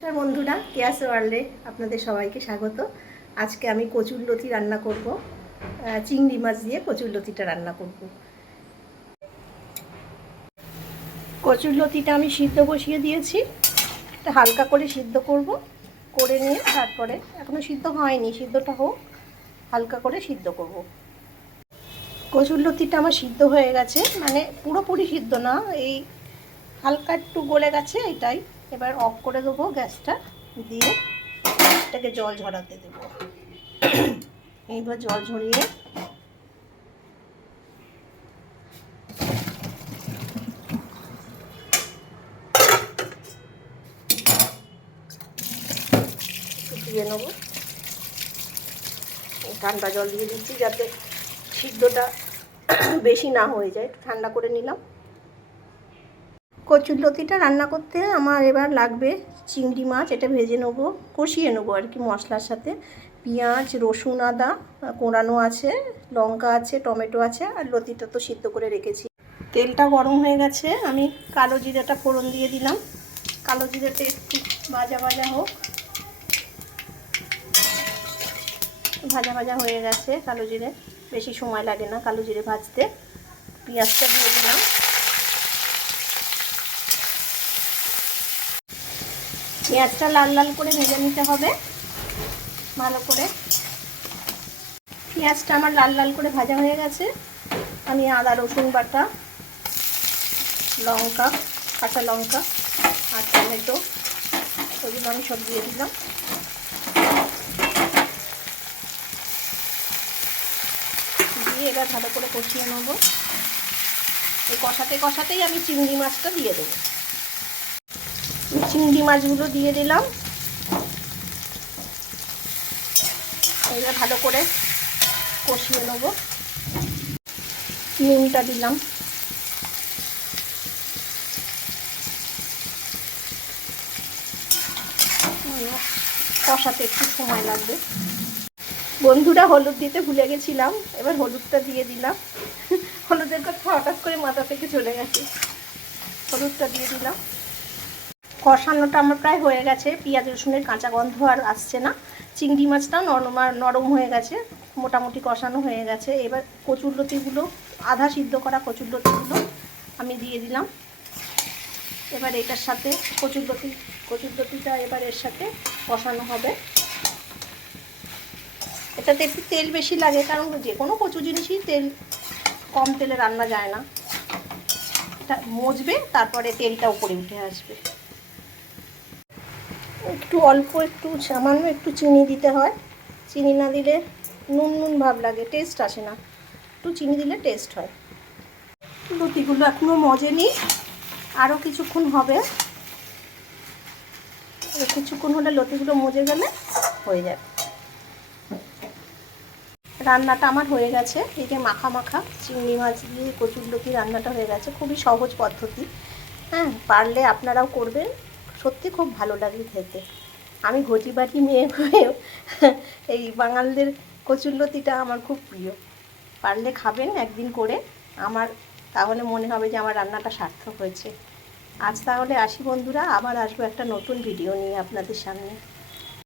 নমস্কার বন্ধুরা, কেয়াস ওয়ার্ল্ডে আপনাদের সবাইকে স্বাগত। আজকে আমি কচুরলতি রান্না করব। চিংড়ি মাছ দিয়ে কচুরলতিটা রান্না করব। কচুরলতিটা আমি সিদ্ধ বসিয়ে দিয়েছি। এটা হালকা করে সিদ্ধ করব, করে নিয়ে তারপরে, এখনও সিদ্ধ হয়নি, সিদ্ধটা হোক, হালকা করে সিদ্ধ করব। কচুরলতিটা আমার সিদ্ধ হয়ে গেছে, মানে পুরোপুরি সিদ্ধ না, এই হালকা একটু গলে গেছে, এটাই। এবার অফ করে দেবো গ্যাসটা, দিয়ে এটাকে জল ঝরাতে দেবো। এইবার জল ঝরিয়ে ধুয়ে নেবো। ঠান্ডা জল দিয়ে দিচ্ছি যাতে সিদ্ধটা বেশি না হয়ে যায়, একটু ঠান্ডা করে নিলাম। কচুরলতিটা রান্না করতে আমার এবার লাগবে চিংড়ি মাছ। এটা ভেজে নেবো, কষিয়ে নেবো আর কি মশলার সাথে। পেঁয়াজ, রসুন, আদা কোঁড়ানো আছে, লঙ্কা আছে, টমেটো আছে, আর লতিটা তো সিদ্ধ করে রেখেছি। তেলটা গরম হয়ে গেছে, আমি কালো জিরাটা ফোড়ন দিয়ে দিলাম। কালো জিরাটা একটু ভাজা ভাজা হোক। ভাজা ভাজা হয়ে গেছে কালো জিরে, বেশি সময় লাগে না কালো জিরে ভাজতে। পেঁয়াজটা দিয়ে দিলাম। পেঁয়াজটা লাল লাল করে ভেজে নিতে হবে ভালো করে। পেঁয়াজটা আমার লাল লাল করে ভাজা হয়ে গেছে। আমি আদা রসুন বাটা, লঙ্কা, কাঁচা লঙ্কা আর টমেটো, ওগুলো আমি সব দিয়ে দিলাম। দিয়ে এবার ভালো করে কষিয়ে নেবো। এই কষাতে কষাতেই আমি চিংড়ি মাছটা দিয়ে দেবো। চিংড়ি মাছগুলো দিয়ে দিলাম। এবার ভালো করে কষিয়ে নেব। নুনটা দিলাম। কষাতে একটু সময় লাগবে। বন্ধুরা, হলুদ দিতে ভুলে গেছিলাম, এবার হলুদটা দিয়ে দিলাম। হলুদের কথা হঠাৎ করে মাথা থেকে চলে গেছে, হলুদটা দিয়ে দিলাম। কষানোটা আমার প্রায় হয়ে গেছে, পেঁয়াজ রসুনের কাঁচা গন্ধ আর আসছে না। চিংড়ি মাছটাও নরম হয়ে গেছে, মোটামুটি কষানো হয়ে গেছে। এবার কচুরলতিগুলো, আধা সিদ্ধ করা কচুরলতিগুলো আমি দিয়ে দিলাম। এবার এটার সাথে কচুরলতিটা এবার এর সাথে কষানো হবে। এটাতে একটু তেল বেশি লাগে, কারণ যে কোনো কচু জিনিসই কম তেলে রান্না যায় না। এটা মজবে, তারপরে তেলটা উপরে উঠে আসবে। একটু অল্প, একটু সামান্য একটু চিনি দিতে হয়। চিনি না দিলে নুন নুন ভাব লাগে, টেস্ট আসে না। একটু চিনি দিলে টেস্ট হয়। লতিগুলো এখনও মজেনি, আরও কিছুক্ষণ হবে। কিছুক্ষণ হলে লতিগুলো মজে গেলে হয়ে যাবে। রান্নাটা আমার হয়ে গেছে। এই যে মাখা মাখা চিংড়ি মাছ দিয়ে কচুরলতি রান্নাটা হয়ে গেছে। খুবই সহজ পদ্ধতি, হ্যাঁ, পারলে আপনারাও করবেন, সত্যি খুব ভালো লাগে খেতে। আমি ঘটি বাটি মেয়ে হয়েও এই বাঙালদের কচুরলতিটা আমার খুব প্রিয়। পারলে খাবেন একদিন করে, আমার তাহলে মনে হবে যে আমার রান্নাটা সার্থক হয়েছে। আজ তাহলে আসি বন্ধুরা, আবার আসবো একটা নতুন ভিডিও নিয়ে আপনাদের সামনে।